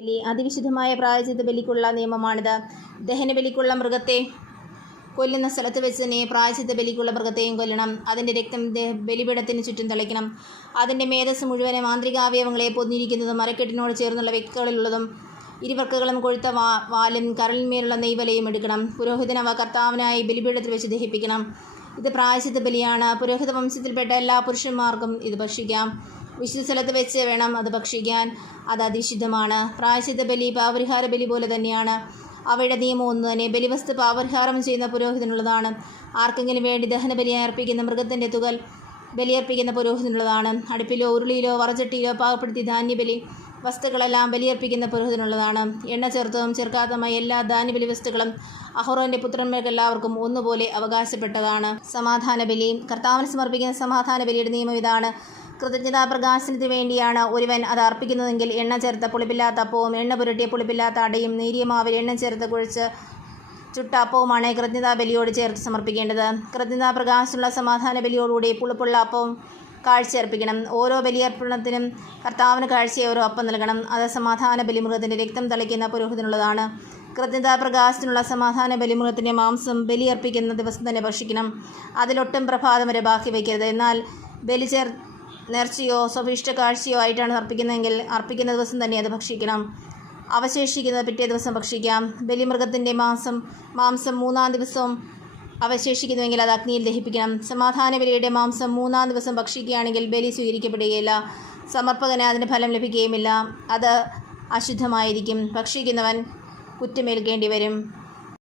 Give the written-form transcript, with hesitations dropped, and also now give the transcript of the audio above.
അതിവിശുദ്ധമായ പ്രായശ്ചിത്ത ബലിക്കുള്ള നിയമമാണിത്. ദഹനബലിക്കുള്ള മൃഗത്തെ കൊല്ലുന്ന സ്ഥലത്ത് വെച്ച് തന്നെ പ്രായശ്ചിത്ത ബലിക്കുള്ള മൃഗത്തെയും കൊല്ലണം. അതിൻ്റെ രക്തം ബലിപീഠത്തിന് ചുറ്റും തളിക്കണം. അതിൻ്റെ മേധസ് മുഴുവനും ആന്തരികാവയവങ്ങളെ പൊതിഞ്ഞിരിക്കുന്നതും അരക്കെട്ടിനോട് ചേർന്നുള്ള വ്യക്തികളിലുള്ളതും ഇരുവർക്കകളും കൊഴുത്ത വാലും കരളിന്മേലുള്ള നെയ്വലയും എടുക്കണം. പുരോഹിതൻ അവ കർത്താവിനായി ബലിപീഠത്തിൽ വെച്ച് ദഹിപ്പിക്കണം. ഇത് പ്രായശ്ചിത്ത ബലിയാണ്. പുരോഹിത വംശത്തിൽപ്പെട്ട എല്ലാ പുരുഷന്മാർക്കും ഇത് ഭക്ഷിക്കാം. വിശുദ്ധ സ്ഥലത്ത് വെച്ച് വേണം അത് ഭക്ഷിക്കാൻ. അത് അതിവിശുദ്ധമാണ്. പ്രായശ്ചിത്ത ബലി പാപരിഹാര ബലി പോലെ തന്നെയാണ്. അവയുടെ നിയമം ഒന്ന് തന്നെ. ബലിവസ്തു പാപരിഹാരം ചെയ്യുന്ന പുരോഹിതനുള്ളതാണ്. ആർക്കെങ്കിലും വേണ്ടി ദഹനബലിയായി അർപ്പിക്കുന്ന മൃഗത്തിൻ്റെ തുകൽ ബലിയർപ്പിക്കുന്ന പുരോഹിതനുള്ളതാണ്. അടുപ്പിലോ ഉരുളിയിലോ വറചട്ടിയിലോ പാകപ്പെടുത്തി ധാന്യബലി വസ്തുക്കളെല്ലാം ബലിയർപ്പിക്കുന്ന പുരോഹിതനുള്ളതാണ്. എണ്ണ ചേർത്തതും ചേർക്കാത്തതുമായ എല്ലാ ധാന്യബലി വസ്തുക്കളും അഹറോൻ്റെ പുത്രന്മാർക്കെല്ലാവർക്കും ഒന്നുപോലെ അവകാശപ്പെട്ടതാണ്. സമാധാന ബലി. കർത്താവിന് സമർപ്പിക്കുന്ന സമാധാന ബലിയുടെ നിയമം ഇതാണ്. കൃതജ്ഞതാ പ്രകാശനത്തിന് വേണ്ടിയാണ് ഒരുവൻ അത് അർപ്പിക്കുന്നതെങ്കിൽ എണ്ണ ചേർത്ത പുളിപ്പില്ലാത്ത അപ്പവും എണ്ണ പുരട്ടിയ പുളിപ്പില്ലാത്ത അടയും നേരിയ മാവിൽ എണ്ണ ചേർത്ത് കുഴച്ച് ചുട്ട അപ്പവുമാണ് കൃതജ്ഞതാ ബലിയോട് ചേർത്ത് സമർപ്പിക്കേണ്ടത്. കൃതജ്ഞതാ പ്രകാശമുള്ള സമാധാന ബലിയോടുകൂടി പുളിപ്പുള്ള അപ്പവും കാഴ്ചയർപ്പിക്കണം. ഓരോ ബലിയർപ്പണത്തിനും കർത്താവിന് കാഴ്ചയെ ഓരോ അപ്പം നൽകണം. അത് സമാധാന ബലിമൃഗത്തിൻ്റെ രക്തം തളിക്കുന്ന പുരോഹിതനുള്ളതാണ്. കൃതജ്ഞതാ പ്രകാശത്തിനുള്ള സമാധാന ബലിമൃഗത്തിൻ്റെ മാംസം ബലിയർപ്പിക്കുന്ന ദിവസം തന്നെ ഭക്ഷിക്കണം. അതിലൊട്ടും പ്രഭാതം വരെ ബാക്കി വയ്ക്കരുത്. എന്നാൽ ബലി നേർച്ചയോ സ്വഭിഷ്ട കാഴ്ചയോ ആയിട്ടാണ് അർപ്പിക്കുന്നതെങ്കിൽ അർപ്പിക്കുന്ന ദിവസം തന്നെ അത് ഭക്ഷിക്കണം. അവശേഷിക്കുന്നത് പിറ്റേ ദിവസം ഭക്ഷിക്കാം. ബലിമൃഗത്തിൻ്റെ മാംസം 3-ാം ദിവസവും അവശേഷിക്കുന്നുവെങ്കിൽ അത് അഗ്നിയിൽ ദഹിപ്പിക്കണം. സമാധാന ബലിയുടെ മാംസം 3-ാം ദിവസം ഭക്ഷിക്കുകയാണെങ്കിൽ ബലി സ്വീകരിക്കപ്പെടുകയില്ല. സമർപ്പകന് അതിന് ഫലം ലഭിക്കുകയുമില്ല. അത് അശുദ്ധമായിരിക്കും. ഭക്ഷിക്കുന്നവൻ കുറ്റമേൽക്കേണ്ടി വരും.